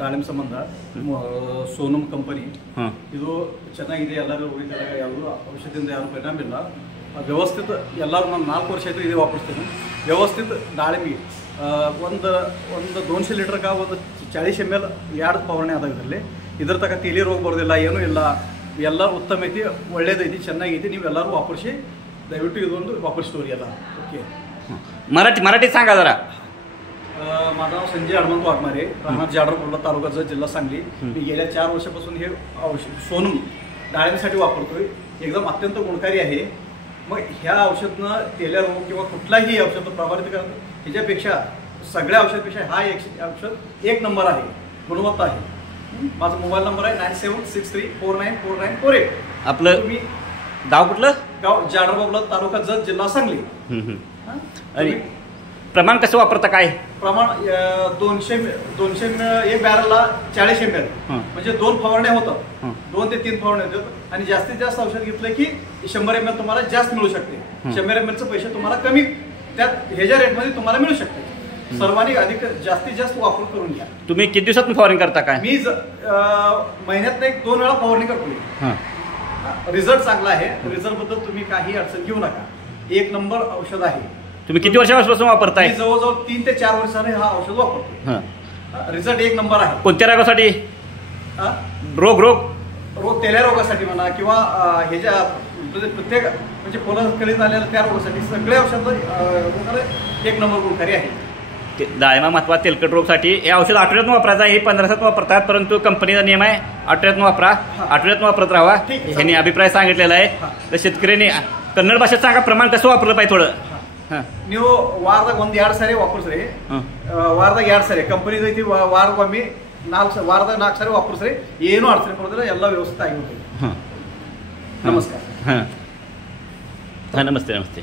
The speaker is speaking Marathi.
ದಾಳಿಂಬೆ ಸಂಬಂಧ ಸೋನಮ್ ಕಂಪನಿ ಇದು ಚೆನ್ನಾಗಿದೆ. ಎಲ್ಲರೂ ಹೋಗಿದ್ದಾರೆ, ಯಾವುದು ಔಷಧಿಯಿಂದ ಯಾರು ಪರಿಣಾಮ ಇಲ್ಲ. ವ್ಯವಸ್ಥಿತ ಎಲ್ಲರೂ ನಾನು 4 ವರ್ಷ ಆಯಿತು ಇದೇ ವಾಪರಿಸ್ತೀನಿ. ವ್ಯವಸ್ಥಿತ ದಾಳಿಂಬೆ ಒಂದು 200 ಲೀಟ್ರ್ಗೆ ಒಂದು 40 ml ಎರಡು ಫವಾರಣೆ ಅದ. ಇದರಲ್ಲಿ ಇದ್ರ ತಕ್ಕ ತಿಳಿ ರೋಗ ಬರೋದಿಲ್ಲ, ಏನೂ ಇಲ್ಲ. ಎಲ್ಲ ಉತ್ತಮ ಐತಿ, ಒಳ್ಳೇದೈತಿ, ಚೆನ್ನಾಗೈತಿ. ನೀವು ಎಲ್ಲರೂ ವಾಪರಿಸಿ ದಯವಿಟ್ಟು ಇದೊಂದು वापर स्टोरी आता. ओके. मराठी सांगा जरा. माझं नाव संजय हनुमंत वाघमारे, राहणार जाडरकुर्ला, तालुका जत, जिल्हा सांगली. मी गेल्या 4 वर्षापासून हे औषध सोनम डाळिंबीसाठी वापरतोय. एकदम अत्यंत गुणकारी आहे. मग ह्या औषधनं तेल्या रोग किंवा कुठलाही औषध प्रभावित करत ह्याच्यापेक्षा सगळ्या औषधापेक्षा हा औषध 1 नंबर आहे, गुणवत्ता आहे. माझा मोबाईल नंबर आहे 9763494948. आपलं तुम्ही गाव कुठलं? गाव जाडरबाबला, तालुका जत, जिल्हा सांगली. आणि प्रमाण कसं वापरता? काय प्रमाण? 200 एक बॅरलला 40 ml, म्हणजे 2 फवारण्या होतात. 2 ते 3 फवारण्या होतात. आणि जास्तीत जास्त औषध घेतलं की 100 ml तुम्हाला जास्त मिळू शकते. 100 ml पैसे तुम्हाला कमी त्यात ह्याच्या रेटमध्ये तुम्हाला मिळू शकते. सर्वांनी अधिक जास्तीत जास्त वापर करून घ्या. तुम्ही किती दिवसात फवारणी करता? काय मी महिन्यात 1-2 वेळा फवारणी करतो. रिझल्ट चांगला आहे. रिझल्ट बद्दल तुम्ही काही अडचण घेऊ नका. 1 नंबर औषध आहे. तुम्ही किती वर्षापासून वापरताय? मी जवळजवळ 3 ते 4 वर्षाने हा औषध वापरतो. रिझल्ट 1 नंबर आहे. कोणत्या रोगासाठी? रोग तेल्या रोगासाठी म्हणा किंवा ह्याच्या प्रत्येक म्हणजे पोलाकळी झालेल्या त्या रोगासाठी सगळे औषध 1 नंबर गुणकारी आहे. डाळिंबा महत्वा तेलकट रोगसाठी हे औषध आठवड्यातून वापरायचं आहे. हे 15 दिवसात वापरतात, परंतु कंपनीचा नियम आहे आठवड्यातून वापरा. आठवड्यातून वापरत राहा. ह्यांनी अभिप्राय सांगितलेला आहे. तर शेतकऱ्यांनी कन्नड भाषेत सांगा प्रमाण कसं वापरलं पाहिजे थोडं. ನೀವು ವಾರದಾಗ 1-2 ಸಾರಿ ವಾಪರ್ಸ್ರಿ. ವಾರದಾಗ 2 ಸಾರಿ ಕಂಪನಿ ಐತಿ. ವಾರಕ್ಕೊಮ್ಮೆ 4 ವಾರದಾಗ 4 ಸಾರಿ ವಾಪರ್ಸ್ರಿ. ಏನೂ ಅಡಚಣೆ ಬರೋದಿಲ್ಲ, ಎಲ್ಲ ವ್ಯವಸ್ಥೆ ಆಗಿರುತ್ತೆ. ನಮಸ್ಕಾರ. ನಮಸ್ತೆ.